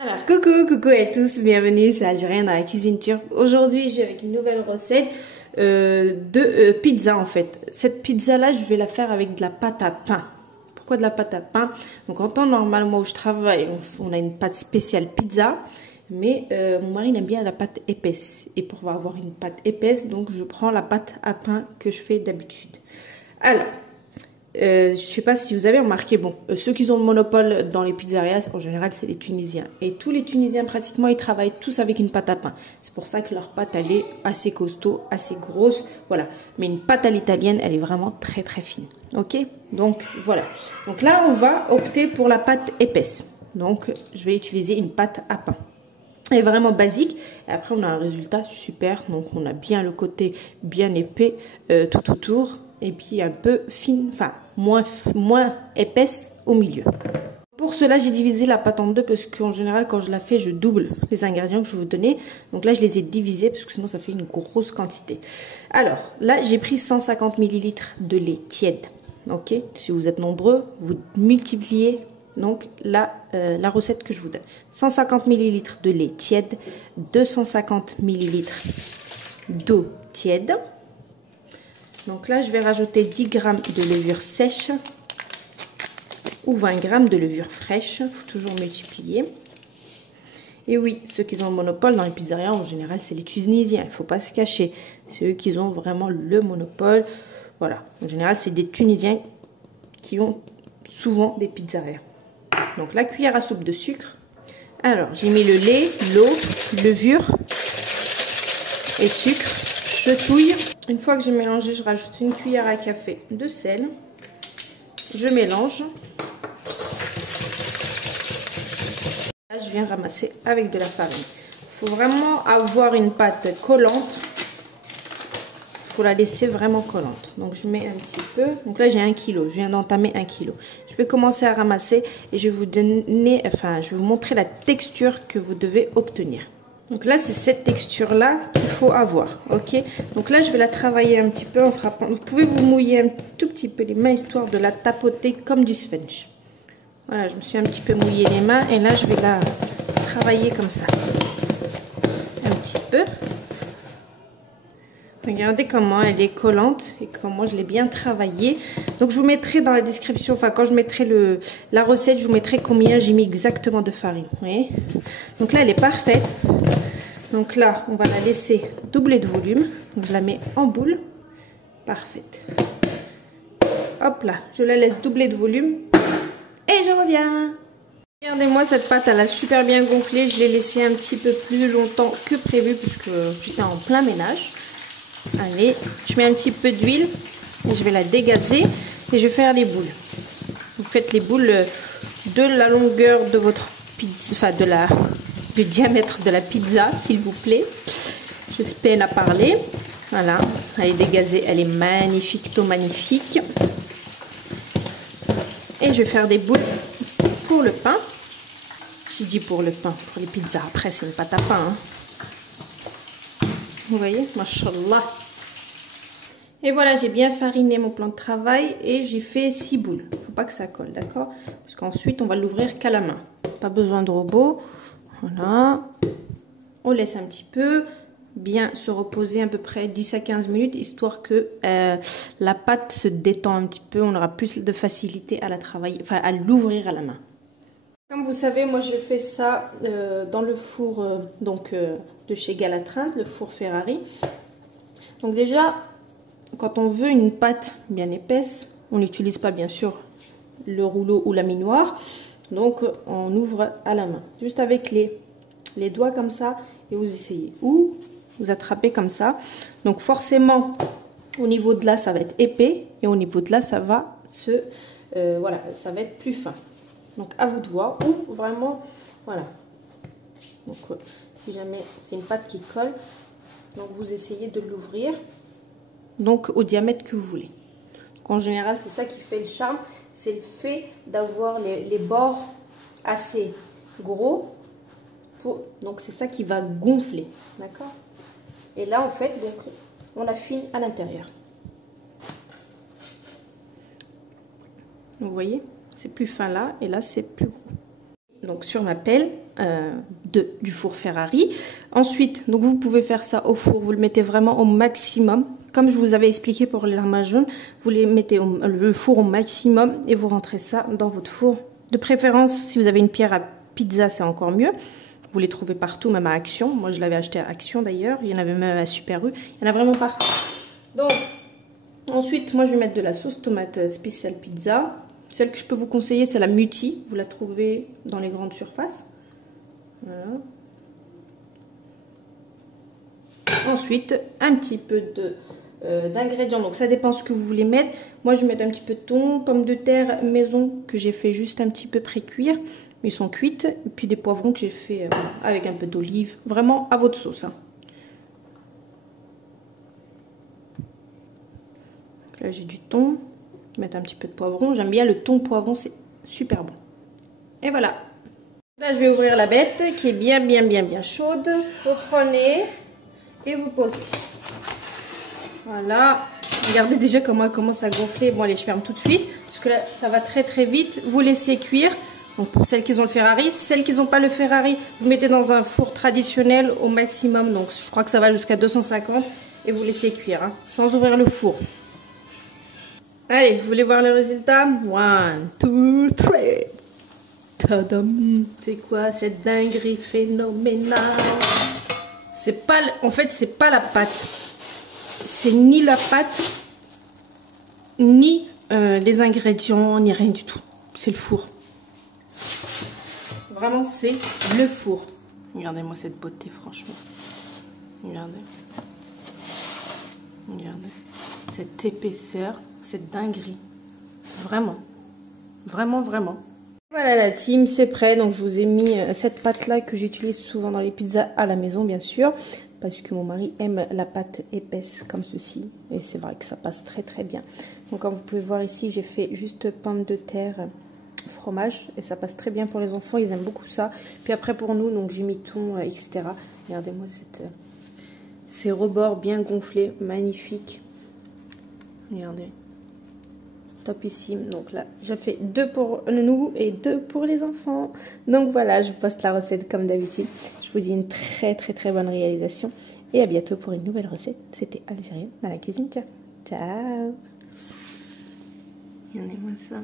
Alors, coucou à tous, bienvenue, c'est Algérien dans la cuisine turque. Aujourd'hui, j'ai avec une nouvelle recette de pizza en fait. Cette pizza-là, je vais la faire avec de la pâte à pain. Pourquoi de la pâte à pain? Donc en temps normal, moi où je travaille, on a une pâte spéciale pizza. Mais mon mari il aime bien la pâte épaisse. Et pour avoir une pâte épaisse, donc je prends la pâte à pain que je fais d'habitude. Alors... je sais pas si vous avez remarqué, bon, ceux qui ont le monopole dans les pizzerias, en général, c'est les Tunisiens. Et tous les Tunisiens, pratiquement, ils travaillent tous avec une pâte à pain. C'est pour ça que leur pâte, elle est assez costaud, assez grosse, voilà. Mais une pâte à l'italienne, elle est vraiment très très fine, ok? Donc, voilà. Donc là, on va opter pour la pâte épaisse. Donc, je vais utiliser une pâte à pain. Elle est vraiment basique. Et après, on a un résultat super. Donc, on a bien le côté bien épais tout autour. Et puis un peu fine, enfin moins épaisse au milieu. Pour cela, j'ai divisé la pâte en deux parce qu'en général, quand je la fais, je double les ingrédients que je vais vous donner. Donc là, je les ai divisés parce que sinon, ça fait une grosse quantité. Alors, là, j'ai pris 150 ml de lait tiède. Ok, si vous êtes nombreux, vous multipliez donc la recette que je vous donne. 150 ml de lait tiède, 250 ml d'eau tiède. Donc là, je vais rajouter 10 g de levure sèche ou 20 g de levure fraîche. Il faut toujours multiplier. Et oui, ceux qui ont le monopole dans les pizzerias, en général, c'est les Tunisiens. Il ne faut pas se cacher. C'est eux qui ont vraiment le monopole. Voilà. En général, c'est des Tunisiens qui ont souvent des pizzerias. Donc, la cuillère à soupe de sucre. Alors, j'ai mis le lait, l'eau, levure et sucre. Je touille. Une fois que j'ai mélangé, je rajoute une cuillère à café de sel. Je mélange. Là, je viens ramasser avec de la farine. Il faut vraiment avoir une pâte collante. Il faut la laisser vraiment collante. Donc, je mets un petit peu. Donc là, j'ai 1 kg. Je viens d'entamer 1 kg. Je vais commencer à ramasser et je vais vous donner, enfin, je vais vous montrer la texture que vous devez obtenir. Donc là, c'est cette texture-là qu'il faut avoir, ok? Donc là, je vais la travailler un petit peu en frappant. Vous pouvez vous mouiller un tout petit peu les mains, histoire de la tapoter comme du sponge. Voilà, je me suis un petit peu mouillé les mains et là, je vais la travailler comme ça. Un petit peu. Regardez comment elle est collante et comment je l'ai bien travaillée. Donc, je vous mettrai dans la description, enfin, quand je mettrai la recette, je vous mettrai combien j'ai mis exactement de farine. Vous voyez? Donc là, elle est parfaite. Donc là, on va la laisser doubler de volume. Donc, je la mets en boule. Parfaite. Hop là, je la laisse doubler de volume. Et je reviens. Regardez-moi, cette pâte, elle a super bien gonflé. Je l'ai laissée un petit peu plus longtemps que prévu puisque j'étais en plein ménage. Allez, je mets un petit peu d'huile et je vais la dégazer et je vais faire les boules. Vous faites les boules de la longueur de votre pizza, enfin du diamètre de la pizza, s'il vous plaît. Je peine à parler. Voilà, elle est dégazée, elle est magnifique, tout magnifique. Et je vais faire des boules pour le pain. J'ai dit pour le pain, pour les pizzas. Après, c'est une pâte à pain. Hein. Vous voyez, mashallah. Et voilà, j'ai bien fariné mon plan de travail et j'ai fait 6 boules. Il ne faut pas que ça colle, d'accord? Parce qu'ensuite, on va l'ouvrir qu'à la main. Pas besoin de robot. Voilà. On laisse un petit peu bien se reposer à peu près 10 à 15 minutes, histoire que la pâte se détend un petit peu. On aura plus de facilité à la travailler, enfin à l'ouvrir à la main. Comme vous savez, moi je fais ça dans le four de chez Galatrin, le four Ferrari. Donc déjà, quand on veut une pâte bien épaisse, on n'utilise pas bien sûr le rouleau ou la minoire. Donc on ouvre à la main, juste avec les doigts comme ça et vous essayez. Ou vous attrapez comme ça. Donc forcément, au niveau de là, ça va être épais et au niveau de là, ça va voilà, ça va être plus fin. Donc à vous de voir ou vraiment, voilà. Donc si jamais c'est une pâte qui colle, donc vous essayez de l'ouvrir, donc au diamètre que vous voulez. Donc, en général, c'est ça qui fait le charme, c'est le fait d'avoir les bords assez gros. Donc c'est ça qui va gonfler, d'accord? Et là en fait, donc on affine à l'intérieur. Vous voyez? C'est plus fin là et là c'est plus gros. Donc sur ma pelle, du four Ferrari. Ensuite, donc vous pouvez faire ça au four, vous le mettez vraiment au maximum. Comme je vous avais expliqué pour les larmes jaunes, vous les mettez le four au maximum et vous rentrez ça dans votre four. De préférence, si vous avez une pierre à pizza, c'est encore mieux. Vous les trouvez partout, même à Action. Moi, je l'avais acheté à Action d'ailleurs. Il y en avait même à Super U. Il y en a vraiment partout. Donc, ensuite, moi, je vais mettre de la sauce tomate spéciale pizza. Celle que je peux vous conseiller, c'est la Mutti. Vous la trouvez dans les grandes surfaces. Voilà. Ensuite, un petit peu d'ingrédients. Donc, ça dépend ce que vous voulez mettre. Moi, je vais mettre un petit peu de thon, pommes de terre maison que j'ai fait juste un petit peu pré-cuire. Mais ils sont cuites. Et puis des poivrons que j'ai fait avec un peu d'olive. Vraiment à votre sauce. Hein. Là, j'ai du thon. Mettre un petit peu de poivron. J'aime bien le thon poivron, c'est super bon. Et voilà. Là, je vais ouvrir la bête qui est bien chaude. Vous prenez et vous posez. Voilà. Regardez déjà comment elle commence à gonfler. Bon, allez, je ferme tout de suite parce que là, ça va très vite. Vous laissez cuire. Donc, pour celles qui ont le Ferrari, celles qui n'ont pas le Ferrari, vous mettez dans un four traditionnel au maximum. Donc, je crois que ça va jusqu'à 250 et vous laissez cuire, hein, sans ouvrir le four. Allez, vous voulez voir le résultat? 1, 2, 3. Tadam! C'est quoi cette dinguerie phénoménale? C'est pas, en fait, c'est pas la pâte. C'est ni la pâte, ni les ingrédients, ni rien du tout. C'est le four. Vraiment, c'est le four. Regardez-moi cette beauté, franchement. Regardez. Regardez. Cette épaisseur, cette dinguerie. Vraiment. Vraiment. Voilà la team, c'est prêt. Donc je vous ai mis cette pâte là que j'utilise souvent dans les pizzas à la maison bien sûr. Parce que mon mari aime la pâte épaisse comme ceci. Et c'est vrai que ça passe très bien. Donc comme vous pouvez voir ici, j'ai fait juste pommes de terre, fromage. Et ça passe très bien pour les enfants, ils aiment beaucoup ça. Puis après pour nous, donc j'ai mis thon, etc. Regardez-moi ces rebords bien gonflés, magnifiques. Regardez. Topissime. Donc là, j'ai fait 2 pour nous et 2 pour les enfants. Donc voilà, je poste la recette comme d'habitude. Je vous dis une très bonne réalisation. Et à bientôt pour une nouvelle recette. C'était Algérienne dans la cuisine. Ciao. Regardez-moi ça.